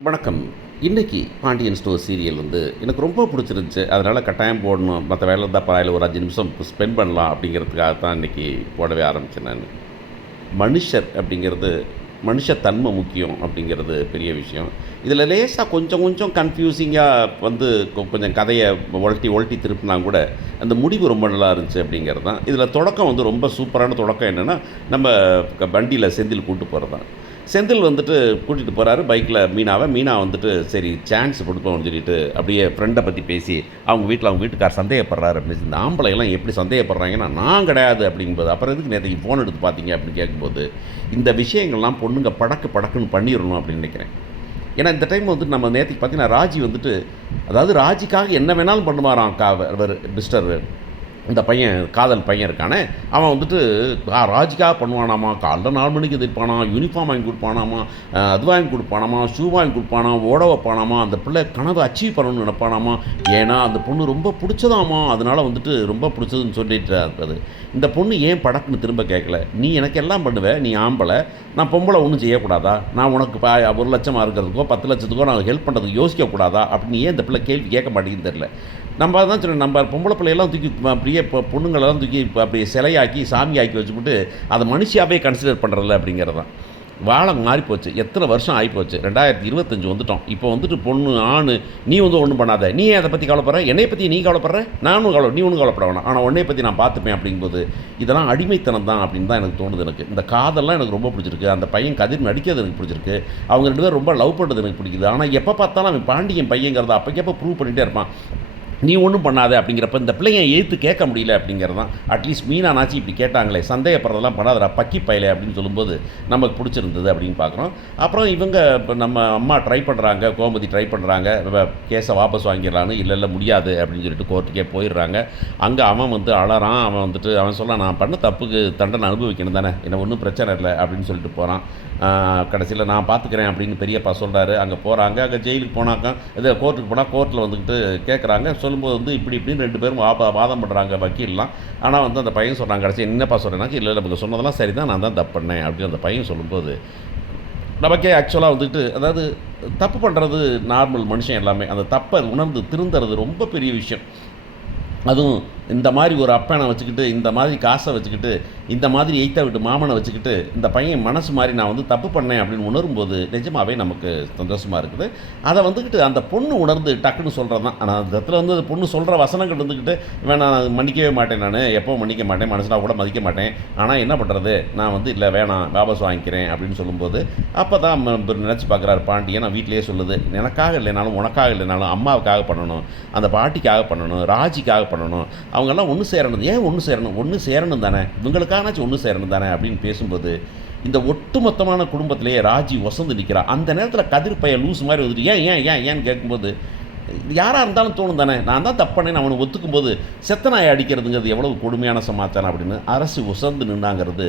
வணக்கம். இன்னைக்கு Pandian store serial எனக்கு ரொம்ப பிடிச்சிருந்துச்சு. அதனால கட்டாயம் போடணும். மத்த வேலை இருந்தா பரவாயில்ல, ஒரு 5 நிமிஷம் ஸ்பெண்ட் பண்ணலாம் அப்படிங்கிறதுக்காக தான் இன்னைக்கு போடவே ஆரம்பிச்சேன் நானு. மனுஷர் அப்படிங்கிறது மனுஷத்தன்மை முக்கியம் அப்படிங்கிறது பெரிய விஷயம். இதில லேசா கொஞ்சம் கொஞ்சம் கன்ஃப்யூசிங்கா கொஞ்சம் கதைய ஒழட்டி ஒழட்டி திருப்புனா கூட, அந்த முடிவு ரொம்ப நல்லா இருந்துச்சு அப்படிங்கிறது தான். இதில தொடக்கம் ரொம்ப சூப்பரான தொடக்கம் என்னன்னா, நம்ம வண்டியில செந்தில் கூட்டு போறது தான். செந்தில் கூட்டிட்டு போறாரு பைக்ல மீனாவ. மீனா சரி சான்ஸ் குடுப்போம்னு சொல்லிட்டு, அப்படியே ஃப்ரெண்ட பத்தி பேசி, அவங்க வீட்ல அவங்க வீட்டுக்காரர் சந்தேகப்படுறாரு அப்படின்னு. இந்த ஆம்பளைங்கலாம் எப்படி சந்தேகப்படுறாங்கன்னா, நான் கிடையாது அப்படிங்கும்போது, அப்புறம் எதுக்கு நேத்தைக்கு ஃபோன் எடுத்து பார்த்தீங்க அப்படின்னு கேட்கும்போது, இந்த விஷயங்கள்லாம் பொண்ணுங்க படக்கு படக்குன்னு பண்ணிறணும் அப்படின்னு நினைக்கிறேன். ஏன்னா இந்த டைம் நம்ம நேத்தைக்கு பார்த்தீங்கன்னா, ராஜி அதாவது ராஜிக்காக என்ன வேணாலும் பண்ணுவாராம் இவரு மிஸ்டர். இந்த பையன் காதல் பையன் இருக்கானே, அவன் ராஜுக்காக பண்ணுவானாமா, காலைல 4 மணிக்கு எந்திரிப்பானாம், யூனிஃபார்ம் வாங்கி கொடுப்பானாமா, அது வாங்கி கொடுப்பானாமா, ஷூ வாங்கி கொடுப்பானாம், ஓட வைப்பானாமா, அந்த பிள்ளை கனவை அச்சீவ் பண்ணணும்னு நினைப்பானாமா. ஏன்னா அந்த பொண்ணு ரொம்ப பிடிச்சதாமா, அதனால ரொம்ப பிடிச்சதுன்னு சொல்லிட்டு இருக்காது. இந்த பொண்ணு ஏன் படக்குன்னு திரும்ப கேட்கல, நீ எனக்கு எல்லாம் பண்ணுவ, நீ ஆம்பளை, நான் பொம்பளை ஒன்றும் செய்யக்கூடாதா, நான் உனக்கு 1,00,000 இருக்கிறதுக்கோ 10,00,000த்துக்கோ நான் ஹெல்ப் பண்ணுறதுக்கு யோசிக்கக்கூடாதா அப்படின்னு ஏன் இந்த பிள்ளை கேள்வி கேட்க மாட்டேங்குன்னு தெரில. நம்ம அதான் சொன்னோம், நம்ம பொம்பளை பிள்ளையெல்லாம் தூக்கி அப்படியே பொண்ணுங்களெல்லாம் தூக்கி அப்படியே சிலையாக்கி சாமியாக்கி வச்சுக்கிட்டு அதை மனுஷியாவே கன்சிடர் பண்ணுறதில்ல அப்படிங்கிறது தான். வாழம் மாறிப்போச்சு. எத்தனை வருஷம் ஆகிப்போச்சு. 2025 வந்துட்டோம். இப்போ பொண்ணு ஆண் நீ ஒன்றும் பண்ணாத, நீ அதை பற்றி கவலைப்படுற, என்னை பற்றி நீ கவலைப்படுற, நானும் நீ ஒன்றும் கவலைப்பட வேணாம், ஆனால் உன்னை பற்றி நான் பார்த்துப்பேன் அப்படிங்கும்போது, இதெல்லாம் அடிமைத்தனம் தான் அப்படின்னு தான் எனக்கு தோணுது. இந்த காதல்லாம் எனக்கு ரொம்ப பிடிச்சிருக்கு. அந்த பையன் கதிர் நடிக்கிறது எனக்கு பிடிச்சிருக்கு. அவங்க 2 பேரும் ரொம்ப லவ் பண்ணுறது எனக்கு பிடிக்குது. ஆனால் எப்போ பார்த்தாலும் அவன் பாண்டியன் பையங்கிறத அப்போக்கப்போ ப்ரூவ் பண்ணிகிட்டே இருப்பான். நீ ஒன்றும் பண்ணாத அப்படிங்கிறப்ப இந்த பிள்ளைங்க எதிர்த்து கேட்க முடியல அப்படிங்கிறது தான். அட்லீஸ்ட் மீனானாச்சு இப்படி கேட்டாங்களே, சந்தேகப்படுறதெல்லாம் பண்ணாதடா பக்கி பயலே அப்படின்னு சொல்லும்போது நமக்கு பிடிச்சிருந்தது அப்படின்னு பார்க்குறோம். அப்புறம் இவங்க இப்போ நம்ம அம்மா ட்ரை பண்ணுறாங்க, கோமதி ட்ரை பண்ணுறாங்க, கேஸை வாபஸ் வாங்கிடலான்னு. இல்லை முடியாது அப்படின்னு சொல்லிட்டு கோர்ட்டுக்கே போயிடுறாங்க. அங்கே அவன் அழறான். அவன் சொல்ல, நான் பண்ண தப்புக்கு தண்டனை அனுபவிக்கணும் தானே, என்ன ஒன்றும் பிரச்சனை இல்லை அப்படின்னு சொல்லிட்டு போகிறான். கடைசியில் நான் பார்த்துக்கிறேன் அப்படின்னு பெரியப்பா சொல்கிறாரு. அங்கே போகிறாங்க. அங்கே ஜெயிலுக்கு போனாக்கா இது கோர்ட்டுக்கு போனால் கோர்ட்டில் கேட்குறாங்க. சொல்லும்போது இப்படி இப்படின்னு 2 பேரும் வாதம் பண்ணுறாங்க வக்கீல்லாம். ஆனால் அந்த பையன் சொல்கிறாங்க, கடைசி என்னப்பா சொல்கிறேன்னா, இல்லை நமக்கு சொன்னதெல்லாம் சரி தான், நான் தான் தப்பு பண்ணேன் அப்படின்னு அந்த பையன் சொல்லும்போது, நமக்கே ஆக்சுவலாக அதாவது தப்பு பண்ணுறது நார்மல் மனுஷன் எல்லாமே. அந்த தப்பை உணர்ந்து திருந்துறது ரொம்ப பெரிய விஷயம். அதுவும் இந்த மாதிரி ஒரு அப்பனை வச்சுக்கிட்டு, இந்த மாதிரி காசை வச்சுக்கிட்டு, இந்த மாதிரி எய்த்த விட்டு மாமனை வச்சுக்கிட்டு, இந்த பையன் மனசு மாதிரி நான் தப்பு பண்ணேன் அப்படின்னு உணரும்போது நிஜமாகவே நமக்கு சந்தோஷமாக இருக்குது. அதை அந்த பொண்ணு உணர்ந்து டக்குன்னு சொல்கிறது தான். ஆனால் அந்த இடத்துல அந்த பொண்ணு சொல்கிற வசனங்கள் வேணாம், நான் மன்னிக்கவே மாட்டேன், நான் எப்போவும் மன்னிக்க மாட்டேன், மனசில் கூட மதிக்க மாட்டேன், ஆனால் என்ன பண்ணுறது, நான் இல்லை வேணாம் வாபஸ் வாங்கிக்கிறேன் அப்படின்னு சொல்லும்போது, அப்போ தான் நினச்சி பார்க்குறாரு பாண்டியன். நான் வீட்டிலேயே சொல்லுது, எனக்காக இல்லைனாலும் உனக்காக இல்லைனாலும் அம்மாவுக்காக பண்ணணும், அந்த பாட்டிக்காக பண்ணணும், ராஜிக்காக பண்ணணும், அவங்கெல்லாம் ஒன்று சேரணும். ஏன் ஒன்று சேரணும், ஒன்று சேரணும் தானே, இவங்களுக்கானாச்சும் ஒன்று சேரணும் தானே அப்படின்னு பேசும்போது, இந்த ஒட்டுமொத்தமான குடும்பத்திலேயே ராஜி வசந்து நிற்கிறான். அந்த நேரத்தில் கதிர் பையன் லூஸ் மாதிரி ஏன் ஏன் ஏன் ஏன்னு கேட்கும்போது, யாராக இருந்தாலும் தோணும் தானே, நான் தான் தப்பண்ணேன்னு அவனை ஒத்துக்கும்போது செத்தனாயை அடிக்கிறதுங்கிறது எவ்வளவு கொடுமையான சமாச்சாரம் அப்படின்னு அரசு உசந்து நின்னாங்கிறது